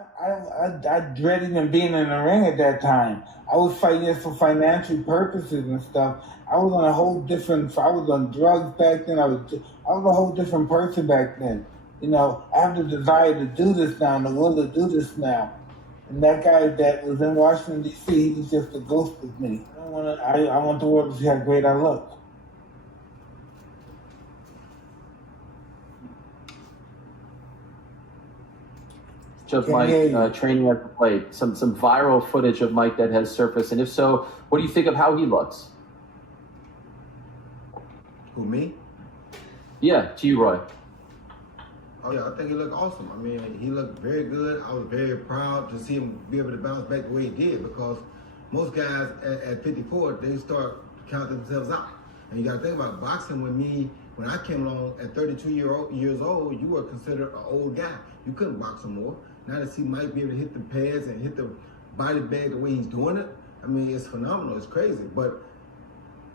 I dreaded even being in the ring at that time. I was fighting this for financial purposes and stuff. I was on a whole different. I was on drugs back then. I was a whole different person back then. You know, I have the desire to do this now, and the will to do this now. And that guy that was in Washington D.C., he was just a ghost with me. I want the world to see how great I look. Of Mike training at the plate, some viral footage of Mike that has surfaced, and if so, what do you think of how he looks? Who, me? Yeah, to you, Roy. Oh yeah, I think he looked awesome. I mean, he looked very good. I was very proud to see him be able to bounce back the way he did, because most guys at 54, they start to count themselves out. And you got to think about boxing. When I came along at 32 years old, you were considered an old guy. You couldn't box no more. Now to see Mike be able to hit the pads and hit the body bag the way he's doing it, I mean, it's phenomenal. It's crazy. But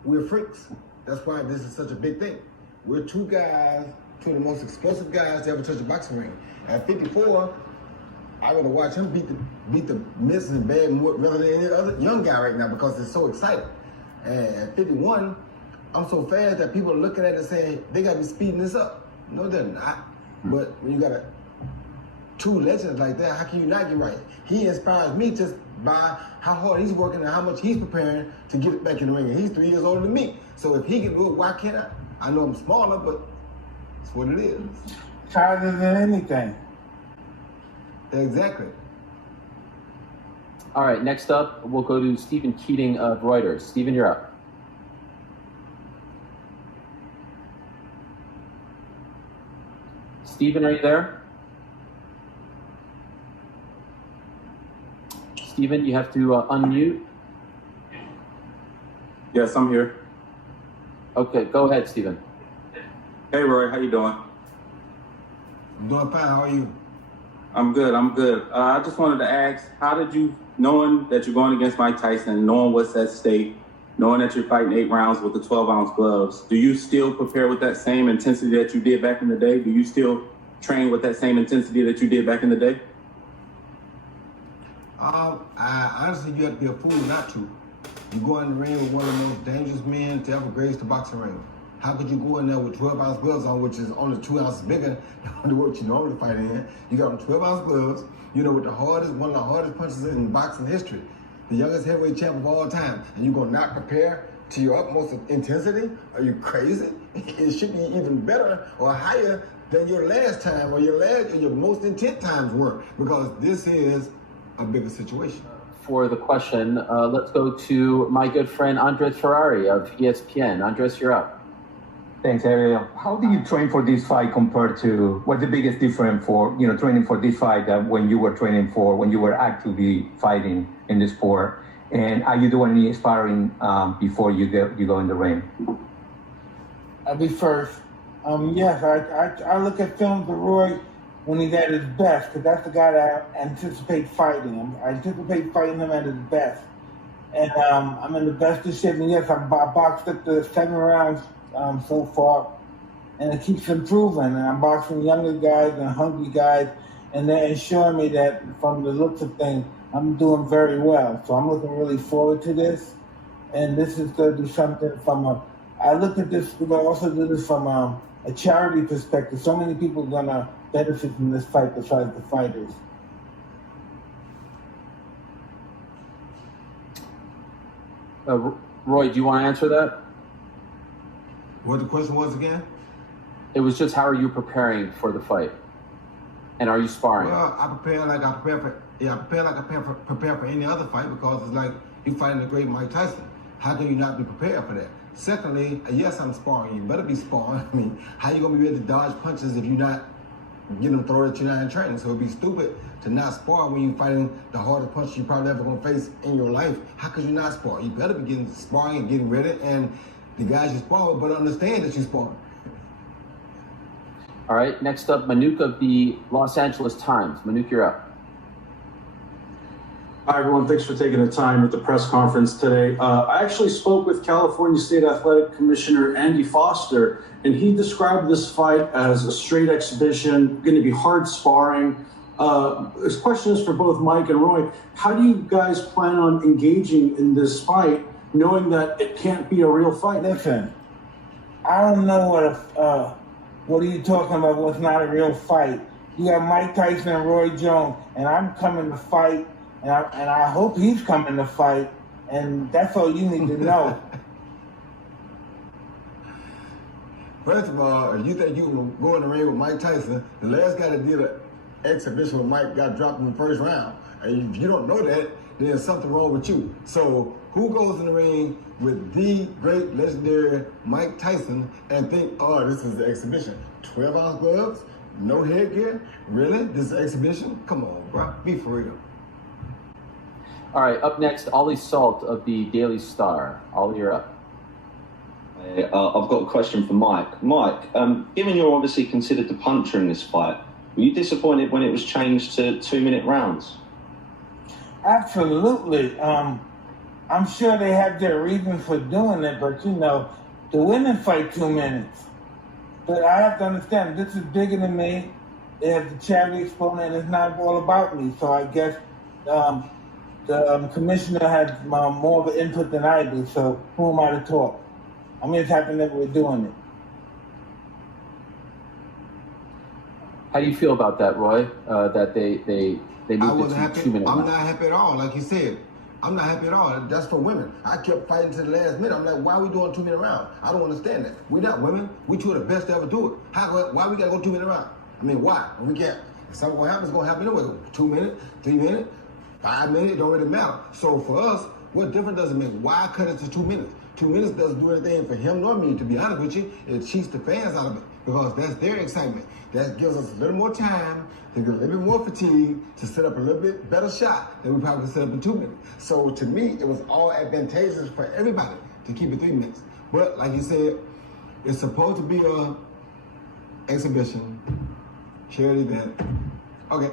we're freaks. That's why this is such a big thing. We're two of the most explosive guys to ever touch a boxing ring. At 54, I would have watched him beat the misses and bad more rather than any other young guy right now, because it's so exciting. And at 51, I'm so fast that people are looking at it and saying they got to be speeding this up. No, they're not. But when you got two legends like that, how can you not get right? He inspires me just by how hard he's working and how much he's preparing to get it back in the ring. And he's 3 years older than me. So if he can do it, why can't I? I know I'm smaller, but it's what it is. Harder than anything. Exactly. All right, next up, we'll go to Stephen Keating of Reuters. Stephen, you're up. Stephen, are you there? Stephen, you have to unmute. Yes, I'm here. Okay, go ahead, Stephen. Hey, Roy, how you doing? I'm doing fine. How are you? I'm good. I just wanted to ask, how did you, knowing that you're going against Mike Tyson, knowing what's at stake, knowing that you're fighting 8 rounds with the 12-ounce gloves, do you still prepare with that same intensity that you did back in the day? Do you still train with that same intensity that you did back in the day? Honestly, you have to be a fool not to. You go in the ring with one of the most dangerous men to ever grace the boxing ring. How could you go in there with 12-ounce gloves on, which is only 2 ounces bigger than what you normally fight in? You got on 12-ounce gloves, you know, with one of the hardest punches in boxing history, the youngest heavyweight champ of all time, and you're going to not prepare to your utmost intensity? Are you crazy? It should be even better or higher than your last time or your most intense times were, because this is a bigger situation. For the question, let's go to my good friend Andres Ferrari of ESPN. Andres, you're up. Thanks, Ariel. How do you train for this fight compared to what's the biggest difference for training for this fight that when you were actively fighting in the sport? And are you doing any sparring before you go in the ring? I'll be first. Yes, I look at films of Roy when he's at his best, because that's the guy that I anticipate fighting him. I anticipate fighting him at his best. And I'm in the best of shape. And yes, I boxed up to 7 rounds so far, and it keeps improving. And I'm boxing younger guys and hungry guys, and they're ensuring me that from the looks of things, I'm doing very well. So I'm looking really forward to this. And this is going to do something I look at this, we're going to also do this from a charity perspective. So many people are going to benefit from this fight besides the fighters. Roy, do you want to answer that? What the question was again? It was just, how are you preparing for the fight? And are you sparring? Well, I prepare for any other fight, because it's like you fighting the great Mike Tyson. How can you not be prepared for that? Secondly, yes, I'm sparring. You better be sparring. I mean, how you gonna be able to dodge punches if you're not getting them thrown at you now in training? So it'd be stupid to not spar when you're fighting the hardest punch you probably ever gonna face in your life. How could you not spar? You better be sparring and getting ready, and the guys you spar with better understand that you sparring. All right, next up, Manuk of the Los Angeles Times. Manuk, you're up. Hi, everyone. Thanks for taking the time at the press conference today. I actually spoke with California State Athletic Commissioner Andy Foster, and he described this fight as a straight exhibition, going to be hard sparring. This question is for both Mike and Roy. How do you guys plan on engaging in this fight, knowing that it can't be a real fight? Listen, I don't know what are you talking about, what's not a real fight. You got Mike Tyson and Roy Jones, and I'm coming to fight, and I hope he's coming to fight, and that's all you need to know. First of all, if you think you can go in the ring with Mike Tyson, the last guy that did an exhibition with Mike got dropped in the first round. And if you don't know that, then there's something wrong with you. So who goes in the ring with the great legendary Mike Tyson and think, oh, this is the exhibition? 12-ounce gloves? No headgear? Really? This is an exhibition? Come on, bro. Be for real. All right, up next, Ollie Salt of the Daily Star. Ollie, you're up. I've got a question for Mike. Mike, given you're obviously considered the puncher in this fight, were you disappointed when it was changed to 2-minute rounds? Absolutely. I'm sure they have their reasons for doing it, but the women fight 2 minutes. But I have to understand, this is bigger than me. It has the charity exponent, and it's not all about me. So I guess the commissioner had more of an input than I do. So who am I to talk? I'm just happy that we're doing it. How do you feel about that, Roy? That they moved it to 2 minutes? I'm not happy at all, like you said. I'm not happy at all. That's for women. I kept fighting to the last minute. I'm like, why are we doing 2-minute round? I don't understand that. We're not women. We two are the best to ever do it. Why we gotta go 2-minute round? I mean, why? We can't. If something gonna happen, it's gonna happen anyway. 2 minutes, 3 minutes, 5 minutes, it don't really matter. So for us, what difference does it make? Why cut it to 2 minutes? 2 minutes doesn't do anything for him nor me, to be honest with you. It cheats the fans out of it because that's their excitement. That gives us a little more time, to get a little bit more fatigue, to set up a little bit better shot than we probably could set up in 2 minutes. So to me, it was all advantageous for everybody to keep it 3 minutes. But like you said, it's supposed to be a exhibition, charity event. Okay.